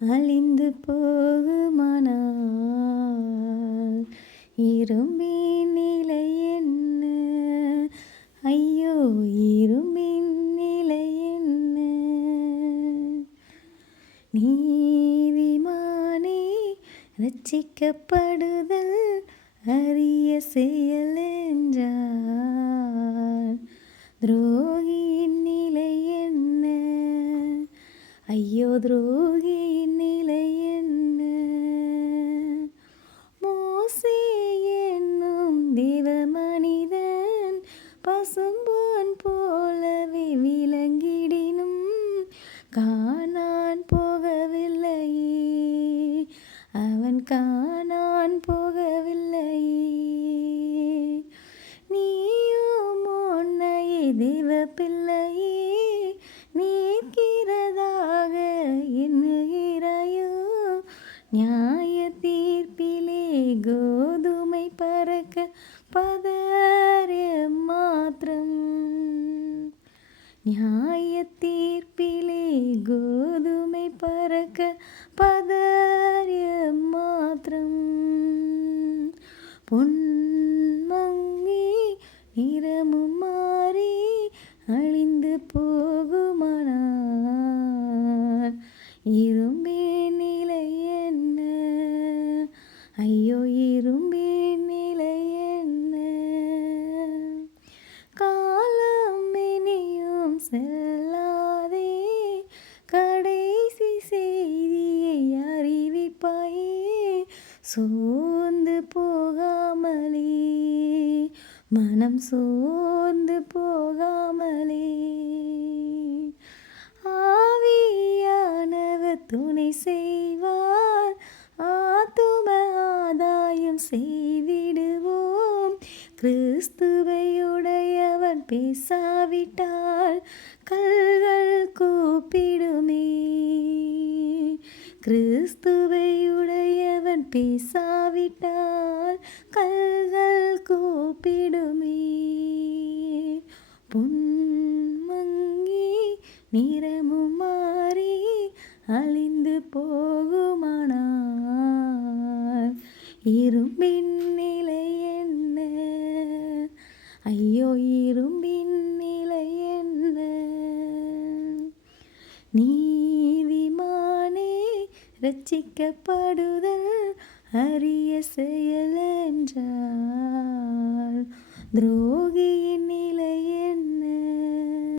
அழிந்து போகுமானால் இரும்பின் நிலை என்ன? ஐயோ இரும்பின் நிலை என்ன? நீதிமானே ரட்சிக்கப்படுதல் அரிய செயல் என்றார். துரோகியின் நிலை என்ன? ஐயோ துரோகியின் காணான் போகவில்லை. நீயும் உன்னையே தேவ பிள்ளையே நீக்கிறதாக எண்ணுகிறாயோ நியாய தீர்ப்பிலே கோதுமை பறக்க பதறிய மாத்திரம். நியாய தீர்ப்பிலே கோதுமை பறக்க ப பொன்மங்கி நிறமும் மாறி அழிந்து போகுமானார். இரும்பே நிலை என்ன? ஐயோ இரும்பே நிலை என்ன? காலம் இனியும் செல்லாதே. கடைசி செய்தியை அறிவிப்பாயே. சோர்ந்து போ மனம் சோர்ந்து போகாமலே. ஆவியானவர் துணை செய்வார். ஆத்தும ஆதாயம் செய்திடுவோம். கிறிஸ்துவையுடையவன் பேசாவிட்டால் கல்கள் கூப்பிடுமே. கிறிஸ்துவையுடைய கிறிஸ்துவையுடையவன் பேசாவிட்டால் கல்கள் கூப்பிடுமே. பொன்மங்கி நிறமும் மாறி அழிந்து போகுமானால். இரும்பின் நிலை என்ன? ஐயோ இரும்பி ரட்சிக்கப்படுதல் அரிய செயல் என்றால் துரோகிய